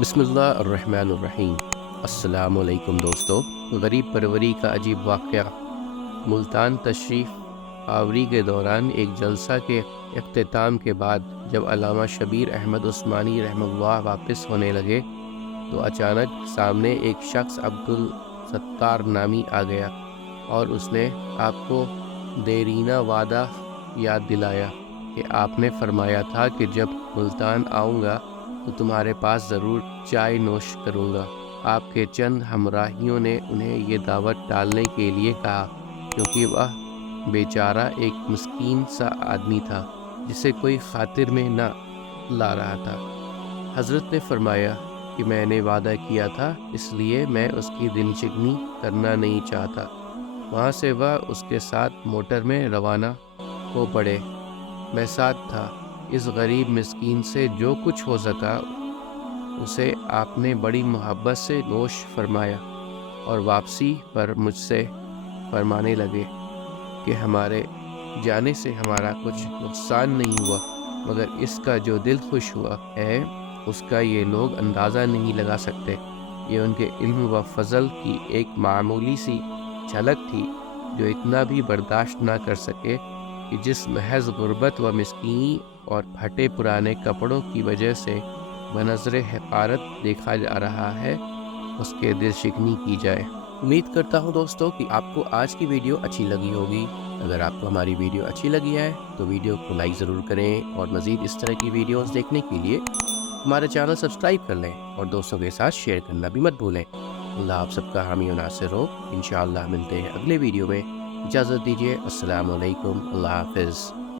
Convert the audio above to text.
بسم اللہ الرحمن الرحیم۔ السلام علیکم دوستو۔ غریب پروری کا عجیب واقعہ۔ ملتان تشریف آوری کے دوران ایک جلسہ کے اختتام کے بعد جب علامہ شبیر احمد عثمانی رحمہ اللہ واپس ہونے لگے تو اچانک سامنے ایک شخص عبدالستار نامی آ گیا اور اس نے آپ کو دیرینہ وعدہ یاد دلایا کہ آپ نے فرمایا تھا کہ جب ملتان آؤں گا تو تمہارے پاس ضرور چائے نوش کروں گا۔ آپ کے چند ہمراہیوں نے انہیں یہ دعوت ڈالنے کے لیے کہا کیونکہ وہ بیچارہ ایک مسکین سا آدمی تھا جسے کوئی خاطر میں نہ لا رہا تھا۔ حضرت نے فرمایا کہ میں نے وعدہ کیا تھا، اس لیے میں اس کی دل شکنی کرنا نہیں چاہتا۔ وہاں سے وہ اس کے ساتھ موٹر میں روانہ ہو پڑے۔ میں ساتھ تھا۔ اس غریب مسکین سے جو کچھ ہو سکا اسے آپ نے بڑی محبت سے نوش فرمایا اور واپسی پر مجھ سے فرمانے لگے کہ ہمارے جانے سے ہمارا کچھ نقصان نہیں ہوا، مگر اس کا جو دل خوش ہوا ہے اس کا یہ لوگ اندازہ نہیں لگا سکتے۔ یہ ان کے علم و فضل کی ایک معمولی سی جھلک تھی جو اتنا بھی برداشت نہ کر سکے کہ جس محض غربت و مسکینی اور پھٹے پرانے کپڑوں کی وجہ سے بنظر حقارت دیکھا جا رہا ہے اس کے دل شکنی کی جائے۔ امید کرتا ہوں دوستو کہ آپ کو آج کی ویڈیو اچھی لگی ہوگی۔ اگر آپ کو ہماری ویڈیو اچھی لگی ہے تو ویڈیو کو لائک ضرور کریں اور مزید اس طرح کی ویڈیوز دیکھنے کے لیے ہمارا چینل سبسکرائب کر لیں اور دوستوں کے ساتھ شیئر کرنا بھی مت بھولیں۔ اللہ آپ سب کا حامی و ناصر ہو۔ انشاءاللہ ملتے ہیں اگلے ویڈیو میں۔ اجازت دیجیے۔ السلام علیکم۔ اللہ حافظ۔